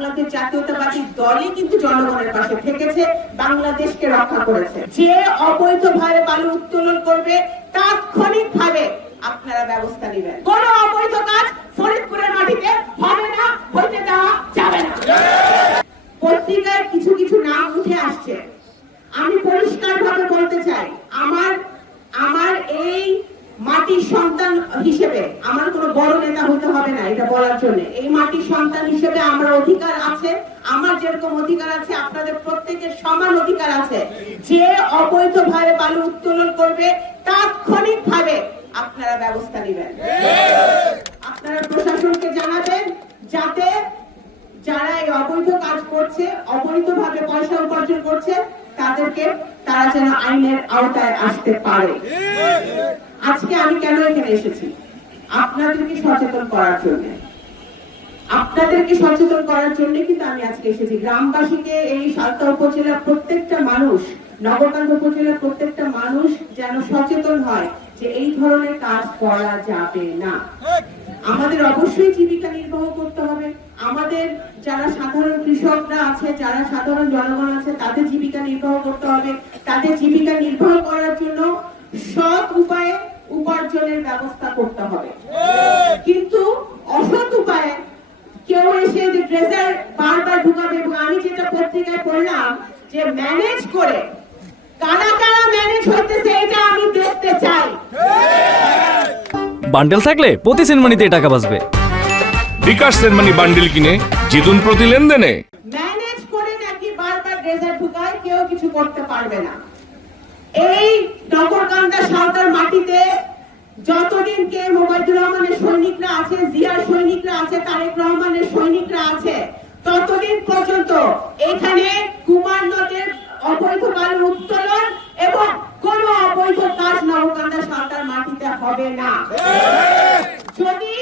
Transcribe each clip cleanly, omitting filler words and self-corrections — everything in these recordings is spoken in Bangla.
বাংলাদেশ জাতীয়তাবাদী দলই কিন্তু জনগণের পাশে থেকেছে, বাংলাদেশকে রক্ষা করেছে। যে অবৈধভাবে বালু উত্তোলন করবে তাৎক্ষণিকভাবে আপনারা ব্যবস্থা নেবেন। কোন অবৈধ কাজ ফরিদপুরের মাটিতে হবে না, হইতে দেওয়া যাবে না। পত্রিকায় কিছু কিছু নাম উঠে আসছে, আমি পরিষ্কারভাবে বলতে চাই, আমার এই মাটির সন্তান হিসেবে আমার কোনো বড় নেতা হতে হবে না এটা বলার জন্য। এই মাটির সন্তান হিসেবে আমার অধিকার আছে, আমার যেরকম অধিকার আছে আপনাদের প্রত্যেকের সমান অধিকার আছে। যে অবৈধভাবে বালু উত্তোলন করবে তাৎক্ষণিকভাবে আপনারা ব্যবস্থা নেবেন। আপনারা প্রশাসনকে জানাবেন যাতে যারা এই অবৈধ কাজ করছে, অবৈধভাবে পয়সা উপার্জন করছে, তারা যেন আইনের আওতায় আসতে পারে। আজকে আমি কেন এখানে এসেছি? আপনাদেরকে সচেতন করার জন্য, কিন্তু আমি আজকে এসেছি। গ্রামবাসীকে, এই সালতা উপজেলার প্রত্যেকটা মানুষ, নগরকান্দা উপজেলার প্রত্যেকটা মানুষ যেন সচেতন হয় যে এই ধরনের কাজ করা যাবে না। আমাদের অবশ্যই জীবিকা নির্বাহ করতে হবে। আমাদের যারা সাধারণ কৃষকরা আছে, যারা সাধারণ জনগণ আছে, তাদের জীবিকা নির্বাহ করতে হবে। তাদের জীবিকা নির্বাহ করার জন্য সৎ উপায়ে উপার্জনের ব্যবস্থা করতে হবে। কিন্তু অসৎ উপায়ে কেউ এসে যে ট্রেজার বারবার ঢুকাবে, এবং আমি যেটা পত্রিকায় পড়লাম যে ম্যানেজ করে, কারা কারা ম্যানেজ হইতেছে এটা আমি দেখতে চাই। বান্ডেল থাকলে প্রতি সেনমানিতে টাকা বাঁচবে। বিকাশ সেনমানি বান্ডেল কিনে জিতুন প্রতি লেনদেনে। ম্যানেজ করে নাকি বারবার ট্রেজার ঢুকায়, কেউ কিছু করতে পারবে না। এই নগরকান্দা সাঁওতার মাটিতে যতদিন কে মোবাইদুর রহমানের সৈনিকরা আছে, জিয়ার সৈনিকরা আছে, তারেক রহমানের সৈনিকরা আছে, ততদিন পর্যন্ত এখানে কুমার নদের অবৈধ বালু উত্তোলন এবং কোন অবৈধ কাজ নগরকান্দা সাঁওতার মাটিতে হবে না। যদি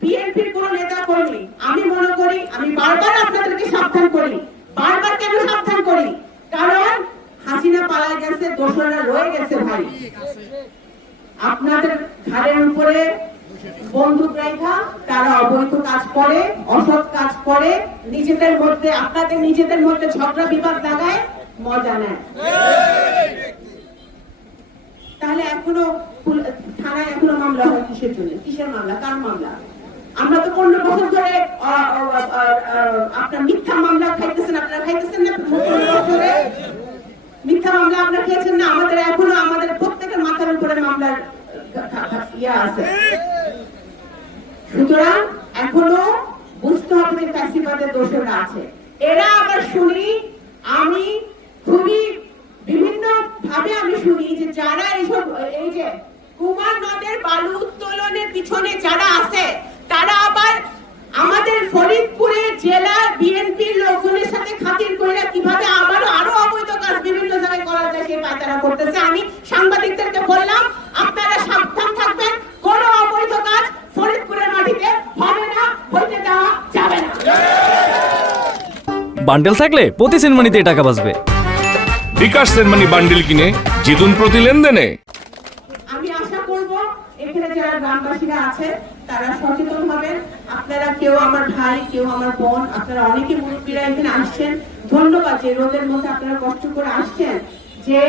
বিএনপির কোন নেতা কর্মী, আমি মনে করি, আমি বারবার আপনাদেরকে সাবধান করি, বারবার কেন সাবধান করি, কারণ হাসিনা পালায় গেছে, দোসররা রয়ে গেছে। ভাই, আপনাদের ঘাড়ের উপরে বন্দুক রাখা তারা অবৈধ কাজ করে, অসৎ কাজ করে, নিজেদের মধ্যে, আপনাদের নিজেদের মধ্যে ঝগড়া বিবাদ লাগায় মজা নেয়। তাহলে এখনো থানায় এখনো মামলা হয় কিসের জন্য? কিসের মামলা? কার মামলা? আমরা তো 15 বছর ধরে আপনার মিথ্যা মামলা খাইতেছেন, আপনারা খাইতেছেন না? 15 বছরে মিথ্যা মামলা আপনারা খেয়েছেন না? আমাদের এখনো আমাদের প্রত্যেকের মাথার উপরে মামলার আছে। সুতরাং এখনো বুঝতে হবে যে ফ্যাসিবাদের দোষরা আছে। এরা আবার শুনি, আমি খুবই বিভিন্ন ভাবে আমি শুনি যে যারা এইসব, এই যে কুমার নদের বালু উত্তোলনের পিছনে যারা আছে, তারা আবার আমাদের ফরিদপুরের জেলা বিএনপির লোকজনের সাথে খাতির করে কিভাবে আরো অবৈধ কাজ বিভিন্ন জায়গায় করা যায় সেই পায়তারা করতেছে। আমি সাংবাদিকদেরকে বললাম, আপনারা সাবধান থাকবেন, কোন অবৈধ কাজ ফরিদপুরের মাটিতে হবে না, হইতে দেওয়া যাবে না। বান্ডেল থাকলে প্রতি সেনমানিতে টাকা বাঁচবে। বিকাশ সেনমানি বান্ডেল কিনে জিতুন প্রতি লেনদেনে। আমি আশা করব এখানে যারা গ্রামবাসীরা আছে তারা সচেতন হবেন। আপনারা কেউ আমার ভাই, কেউ আমার বোন, আপনারা অনেকে মুরব্বীরা এখানে আসছেন, ধন্যবাদ যে রোদের মধ্যে আপনারা কষ্ট করে আসছেন, যে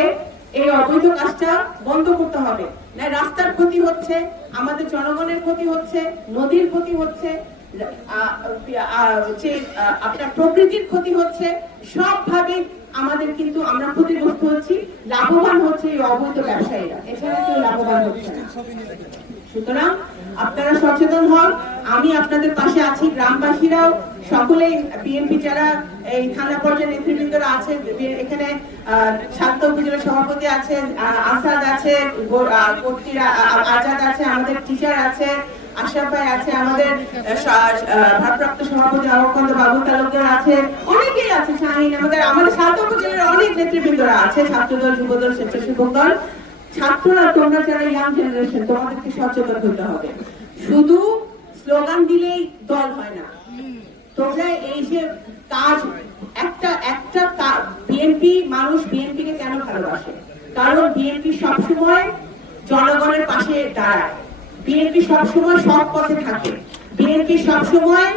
এই অবৈধ কাজটা বন্ধ করতে হবে। না, রাস্তার ক্ষতি হচ্ছে, আমাদের জনগণের ক্ষতি হচ্ছে, নদীর ক্ষতি হচ্ছে, আপনার প্রকৃতির ক্ষতি হচ্ছে, সবভাবে আমাদের কিন্তু আমরা ক্ষতিগ্রস্ত হচ্ছি, লাভবান হচ্ছে এই অবৈধ ব্যবসায়ীরা, এছাড়া কেউ লাভবান হচ্ছে না। সুতরাং আপনারা সচেতন হন, আমি আপনাদের পাশে আছি। গ্রামবাসীরাও সকলেই, বিএনপি যারা এই থানা পর্যায়ে নেতৃবৃন্দরা আছে, এখানে সাতটা উপজেলা সভাপতি আছে, আসাদ আছে, আজাদ আছে, আমাদের টিচার আছে, আশরাফ ভাই আছে, আমাদের ভারপ্রাপ্ত সভাপতি আহ্বান বাবু তালুকদার আছে, অনেকেই আছে, শাহিন, আমাদের সাতটা উপজেলার অনেক নেতৃবৃন্দরা আছে, ছাত্রদল, যুবদল, স্বেচ্ছাসেবক দল। ছাত্ররা, তোমরা যারা ইয়াং জেনারেশন, তোমাদেরকে সচেতন হতে হবে। শুধু স্লোগান দিলেই দল হয় না। তোমরা এই যে কাজ, একটা বিএনপি, মানুষ বিএনপিকে কেন ভালোবাসে? কারণ বিএনপি সবসময় জনগণের পাশে দাঁড়ায়, বিএনপি সবসময় সৎ পথে থাকে, বিএনপি সবসময়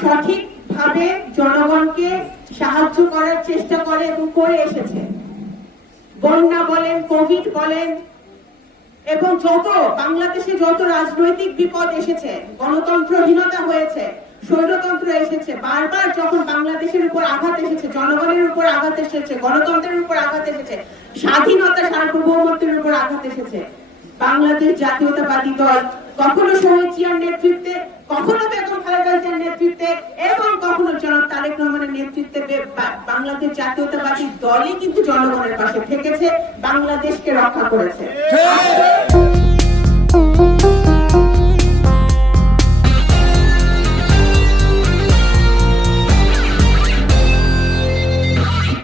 সঠিক ভাবে জনগণকে সাহায্য করার চেষ্টা করে এবং করে এসেছে। বন্যা বলেন, কোভিড বলেন, এবং বাংলাদেশে যত রাজনৈতিক বিপদ এসেছে, গণতন্ত্রহীনতা হয়েছে, স্বৈরতন্ত্র এসেছে, বারবার যখন বাংলাদেশের উপর আঘাত এসেছে, জনগণের উপর আঘাত এসেছে, গণতন্ত্রের উপর আঘাত এসেছে, স্বাধীনতা সার্বভৌমত্বের উপর আঘাত এসেছে, বাংলাদেশ জাতীয়তাবাদী দল কখনো শহীদ জিয়ার নেতৃত্বে, কখনো বেগম খালেদা জিয়ার নেতৃত্বে এবং কখনো জনাব তারেক রহমানের নেতৃত্বে বাংলাদেশ জাতীয়তাবাদী দলই কিন্তু জনগণের পাশে থেকেছে, বাংলাদেশকে রক্ষা করেছে।